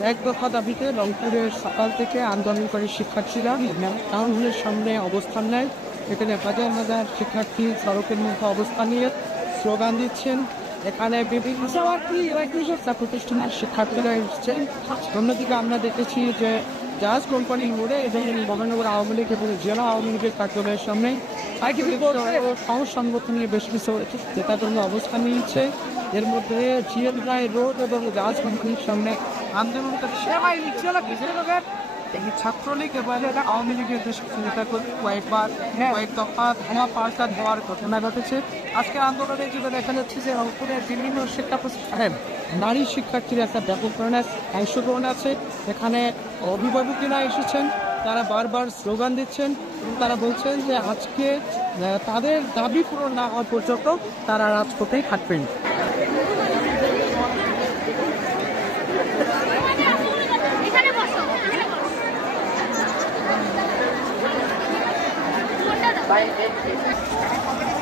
এক দফা দাবিতে রংপুরের সকাল থেকে আন্দোলনকারী শিক্ষার্থীরা টাউন হলের সামনে অবস্থান নেয়। এখানে হাজার হাজার শিক্ষার্থী সড়কের মধ্যে অবস্থান নিয়ে স্লোগান দিচ্ছেন। এখানে বিভিন্ন প্রতিষ্ঠানের শিক্ষার্থীরা এসেছেন। অন্যদিকে আমরা দেখেছি যে জাহাজ কোম্পানির মোড়ে এবং মহানগর আওয়ামী লীগ এবং জেলা আওয়ামী লীগের কার্যালয়ের সামনে সমাজ সংগঠন নিয়ে বেশ কিছু নেতার জন্য অবস্থান নিয়েছে। এর মধ্যে জিএল রায় রোড এবং জাহাজ কোম্পানির সামনে আন্দোলনকারী ছাত্রলীগ এবং আওয়ামী লীগের যে নেতা কয়েকবার কয়েক দফা ধামা পাল্টা দেওয়ার ঘটনা ঘটেছে। আজকের আন্দোলনে যেটা দেখা যাচ্ছে যে রংপুরের বিভিন্ন শিক্ষা প্রতিষ্ঠানে নারী শিক্ষার্থীর একটা ব্যাপক ধরনের অংশগ্রহণ আছে। এখানে অভিভাবকেরা এসেছেন, তারা বারবার স্লোগান দিচ্ছেন এবং তারা বলছেন যে আজকে তাদের দাবি পূরণ না হওয়া পর্যন্ত তারা রাজপথেই থাকবেন। Bye.